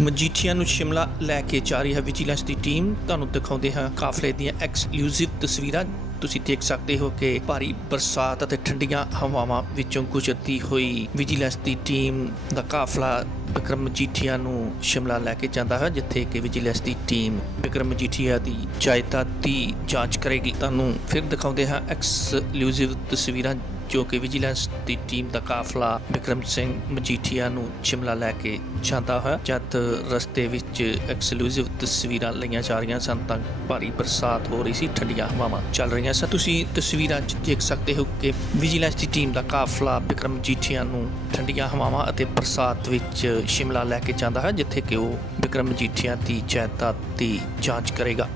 ਮਜੀਠੀਆ ਨੂੰ ਸ਼ਿਮਲਾ ਲੈ ਕੇ ਜਾ ਰਹੀ ਹੈ ਵਿਜੀਲੈਂਸ ਦੀ ਟੀਮ। ਤੁਹਾਨੂੰ ਦਿਖਾਉਂਦੇ ਹਾਂ ਕਾਫਲੇ ਦੀਆਂ ਐਕਸਕਲੂਸਿਵ ਤਸਵੀਰਾਂ। ਤੁਸੀਂ ਦੇਖ ਸਕਦੇ ਹੋ ਕਿ ਭਾਰੀ ਬਰਸਾਤ ਅਤੇ ਠੰਡੀਆਂ ਹਵਾਵਾਂ ਵਿੱਚੋਂ ਗੁਜ਼ਰਦੀ ਹੋਈ ਵਿਜੀਲੈਂਸ ਦੀ ਟੀਮ ਦਾ ਕਾਫਲਾ ਵਿਕਰਮ ਮਜੀਠੀਆ ਨੂੰ ਸ਼ਿਮਲਾ ਲੈ ਕੇ ਜਾਂਦਾ ਹੈ, ਜਿੱਥੇ ਕਿ ਵਿਜੀਲੈਂਸ ਦੀ ਟੀਮ ਵਿਕਰਮ ਮਜੀਠੀਆ ਦੀ ਜਾਇਦਾਦ ਦੀ ਜਾਂਚ ਕਰੇਗੀ। ਤੁਹਾਨੂੰ ਫਿਰ ਦਿਖਾਉਂਦੇ ਹਾਂ ਐਕਸਕਲੂਸਿਵ ਤਸਵੀਰਾਂ ਜੋ ਕਿ ਵਿਜੀਲੈਂਸ ਦੀ ਟੀਮ ਦਾ ਕਾਫਲਾ ਵਿਕਰਮ ਸਿੰਘ ਮਜੀਠੀਆ ਨੂੰ ਸ਼ਿਮਲਾ ਲੈ ਕੇ ਜਾਂਦਾ ਹੈ। ਜਦ ਰਸਤੇ ਵਿੱਚ ਐਕਸਕਲੂਸਿਵ ਤਸਵੀਰਾਂ ਲਈਆਂ ਜਾ ਰਹੀਆਂ ਸਨ ਤਾਂ ਭਾਰੀ ਬਰਸਾਤ ਹੋ ਰਹੀ ਸੀ, ਠੰਡੀਆਂ ਹਵਾਵਾਂ ਚੱਲ ਰਹੀਆਂ ਸਨ। ਤੁਸੀਂ ਤਸਵੀਰਾਂ 'ਚ ਦੇਖ ਸਕਦੇ ਹੋ ਕਿ ਵਿਜੀਲੈਂਸ ਦੀ ਟੀਮ ਦਾ ਕਾਫਲਾ ਵਿਕਰਮ ਮਜੀਠੀਆ ਨੂੰ ਠੰਡੀਆਂ ਹਵਾਵਾਂ ਅਤੇ ਬਰਸਾਤ ਵਿੱਚ ਸ਼ਿਮਲਾ ਲੈ ਕੇ ਜਾਂਦਾ ਹੈ, ਜਿੱਥੇ ਕਿ ਉਹ ਵਿਕਰਮ ਮਜੀਠੀਆ ਦੀ ਜਾਇਦਾਦ ਦੀ ਜਾਂਚ ਕਰੇਗਾ।